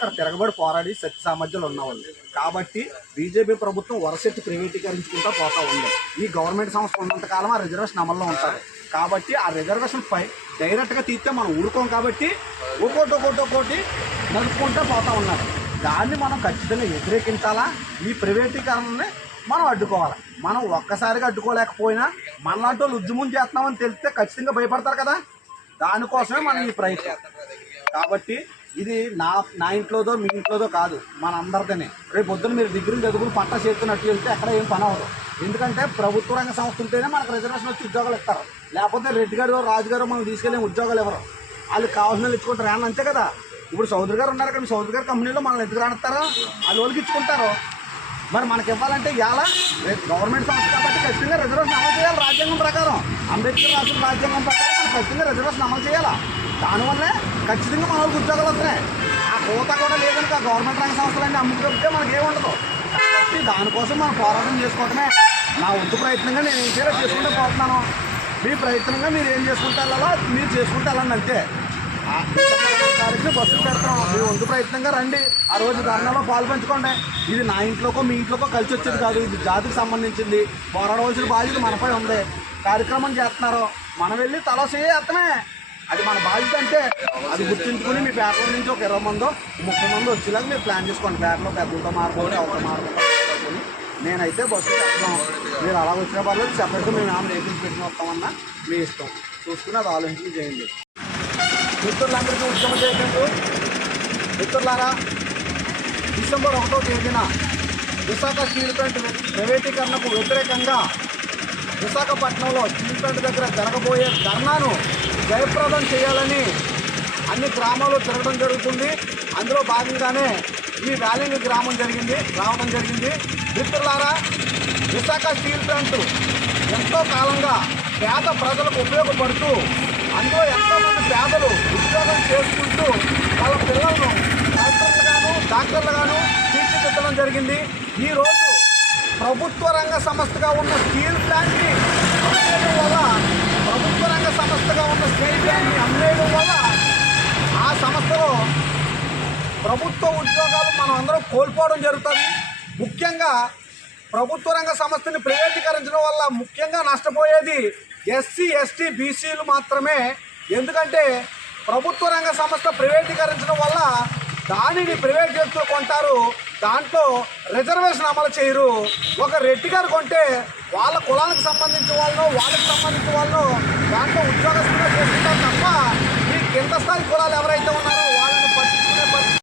అక్కడ తిరగబడి పోరాడి శక్తి సామర్థ్యాలు ఉన్నవాళ్ళు. కాబట్టి బీజేపీ ప్రభుత్వం వరసెట్టి ప్రైవేటీకరించుకుంటూ పోతా ఉంది. ఈ గవర్నమెంట్ సంస్థ ఉన్నంతకాలం ఆ రిజర్వేషన్ అమల్లో ఉంటారు కాబట్టి ఆ రిజర్వేషన్ పై డైరెక్ట్గా తీస్తే మనం ఊరుకోం కాబట్టి ఒక్కోటి ఒక్కోటి ఒక్కోటి నడుపుకుంటూ పోతా ఉన్నారు. దాన్ని మనం ఖచ్చితంగా వ్యతిరేకించాలా? ఈ ప్రైవేటీకరణని మనం అడ్డుకోవాలి? మనం ఒక్కసారిగా అడ్డుకోలేకపోయినా మనలాంటి వాళ్ళు ఉద్యమం చేస్తున్నామని తెలిస్తే ఖచ్చితంగా భయపడతారు కదా? దానికోసమే మనం ఈ ప్రయత్నం. కాబట్టి ఇది నా నా ఇంట్లోదో మీ ఇంట్లోదో కాదు మన అందరితోనే రేపు పొద్దున్న మీరు డిగ్రీలు చదువుకుని పట్టా చేస్తున్నట్టు వెళ్తే అక్కడ ఏం పని అవ్వదు. ఎందుకంటే ప్రభుత్వ రంగ సంస్థలతోనే మనకు రిజర్వేషన్ వచ్చి ఉద్యోగాలు ఇస్తారు. లేకపోతే రెడ్డి గారు రాజుగారు మనం తీసుకెళ్ళే ఉద్యోగాలు ఎవరు? వాళ్ళు కావాల్సిన వాళ్ళు ఇచ్చుకుంటారు. అని అంతే కదా? ఇప్పుడు చౌదరి గారు ఉన్నారు కానీ చౌదరి గారు కంపెనీలో మనల్ని ఎందుకు రానిస్తారో? వాళ్ళు వాళ్ళకి ఇచ్చుకుంటారు. మరి మనకి ఇవ్వాలంటే ఇవాళ గవర్నమెంట్ సంస్థ కాబట్టి ఖచ్చితంగా రిజర్వేషన్ అమలు చేయాలి రాజ్యాంగం ప్రకారం. అంబేద్కర్ రాసిన రాజ్యాంగం ప్రకారం ఖచ్చితంగా రిజర్వేషన్ అమలు చేయాలా? దానివల్లే ఖచ్చితంగా మన వాళ్ళకి ఉద్యోగాలు వస్తున్నాయి. ఆ కోత కూడా లేదనుక గవర్నమెంట్ రంగ సంస్థలన్నీ అమ్ముకుంటే మనకి ఏముండదు కాబట్టి దానికోసం మనం పోరాటం చేసుకోవటమే. నా వంతు ప్రయత్నంగా నేను ఏం చేయాలో చేసుకుంటూ పోతున్నాను. మీ ప్రయత్నంగా మీరు ఏం చేసుకుంటే వెళ్ళాలో మీరు చేసుకుంటే వెళ్ళండి అంతే. తారీఖున బస్సులు పెడతాం. మీ వంతు ప్రయత్నంగా రండి. ఆ రోజు ధర్నాలో పాల్పంచుకోండి. ఇది నా ఇంట్లోకో మీ ఇంట్లోకో కలిసి వచ్చేది కాదు. ఇది జాతికి సంబంధించింది. పోరాడవలసిన బాధ్యత మనపై ఉంది. కార్యక్రమం చేస్తున్నారు. మనం వెళ్ళి తలసే చేస్తమే అది మన బాధ్యత అంటే అది గుర్తుంచుకుని మీ పేపర్ నుంచి ఒక ఇరవై మందో ముప్పై మంది వచ్చేలాగా మీరు ప్లాన్ చేసుకోండి. పేపర్లో పెద్దలతో మారుకోండి ఎవరితో మారుకోండి నేనైతే బస్సు చేస్తాం మీరు అలా వచ్చిన పర్లేదు సెపరేట్గా మేము ఏమైనా వెహికల్స్ పెట్టిన వస్తామన్నా మీ ఇష్టం. చూసుకుని అది ఆలోచించి చేయండి. మిత్రులందరికీ ఉద్యమం చేసినట్టు మిత్రులారా డిసెంబర్ ఒకటో తేదీన విశాఖ స్టీల్ ప్లాంట్ ప్రైవేటీకరణకు వ్యతిరేకంగా విశాఖపట్నంలో స్టీల్ ప్లాంట్ దగ్గర జరగబోయే ధర్నాను జయప్రదం చేయాలని అన్ని గ్రామాలు తిరగడం జరుగుతుంది. అందులో భాగంగానే ఈ వ్యాలింగ్ గ్రామం జరిగింది రావడం జరిగింది. మిత్రులారా విశాఖ స్టీల్ ప్లాంట్ ఎంతో కాలంగా పేద ప్రజలకు ఉపయోగపడుతూ అందులో ఎంతోమంది పేదలు ఉద్యోగం చేసుకుంటూ వాళ్ళ పిల్లలను డాక్టర్లుగాను డాక్టర్లుగాను తీర్చిదిద్దడం జరిగింది. ఈరోజు ప్రభుత్వ రంగ సంస్థగా ఉన్న స్టీల్ ప్లాంట్ని వల్ల ప్రభుత్వ రంగ సంస్థగా ఉన్న స్టీల్ ప్లాంట్ని అమ్మేయడం వల్ల ఆ సంస్థలో ప్రభుత్వ ఉద్యోగాలు మనం అందరం కోల్పోవడం జరుగుతుంది. ముఖ్యంగా ప్రభుత్వ రంగ సంస్థని ప్రైవేటీకరించడం వల్ల ముఖ్యంగా నష్టపోయేది ఎస్సీ ఎస్టీ బీసీలు మాత్రమే. ఎందుకంటే ప్రభుత్వ రంగ సంస్థ ప్రైవేటీకరించడం వల్ల దానిని ప్రైవేట్ వ్యక్తులు కొంటారు. దాంట్లో రిజర్వేషన్ అమలు చేయరు. ఒక రెడ్డి గారు కొంటే వాళ్ళ కులానికి సంబంధించిన వాళ్ళు వాళ్ళకి సంబంధించిన వాళ్ళు దాంట్లో ఉద్యోగస్తులుగా చేస్తుంటారు తప్ప ఈ కింద స్థాయి కులాలు ఎవరైతే